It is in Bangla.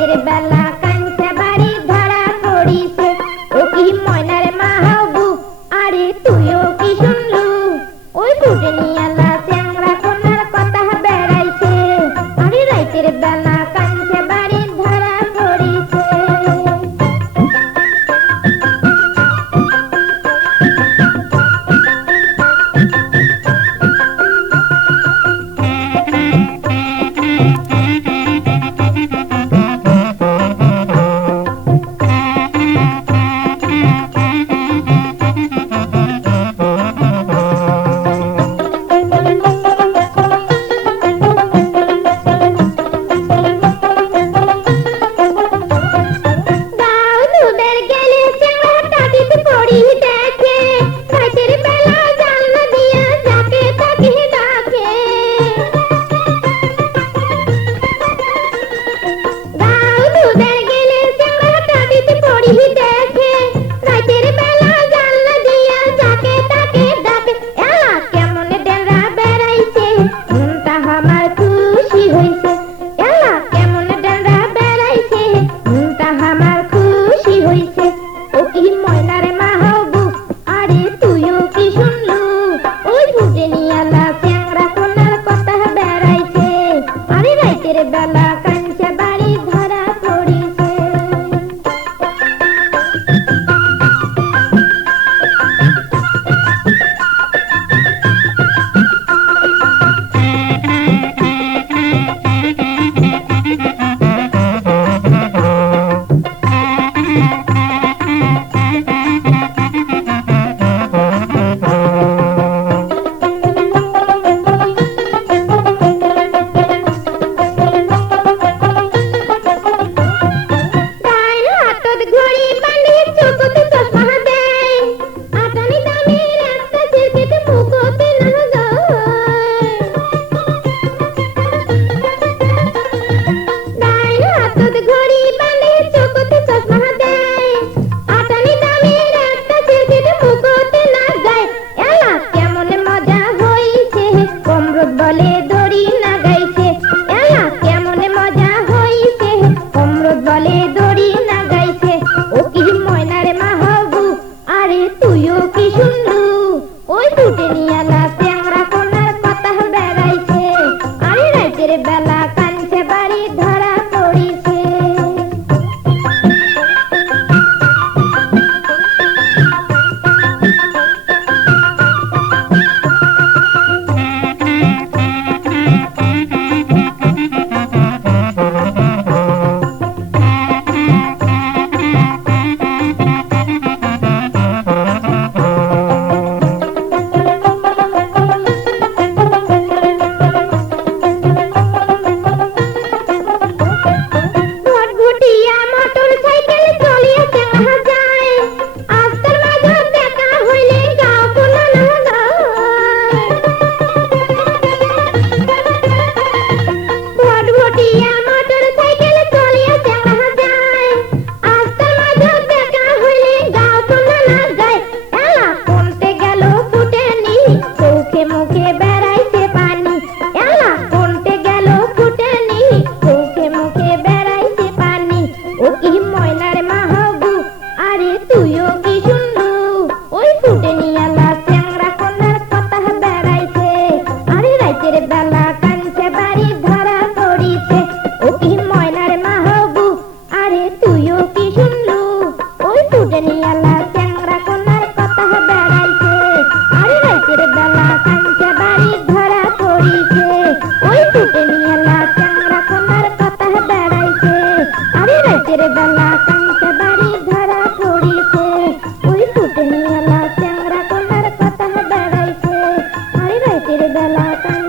রাতের বেলা কাঞ্চা বাড়ি ধরা পড়িছে ও কি ময়নার মাহবু আরে তুইও কি শুনলু ওই ফুটে নিয়ালা চ্যাংড়া কোনার কথা বেড়াইছে আরে রাতের বেলা কাঞ্চা বাড়ি ধরা পড়িছে বেলা কাঞ্চা বাড়ি ধরা পড়িছে বেলা কাঞ্চা বাড়ি ধরা পড়িছে বেলা কাঞ্চা বাড়ি ধরা পড়িছে ওই ফুটে নিয়ালা চ্যাংড়া কোনার কথা বেড়াইছে আরে রাতের বেলা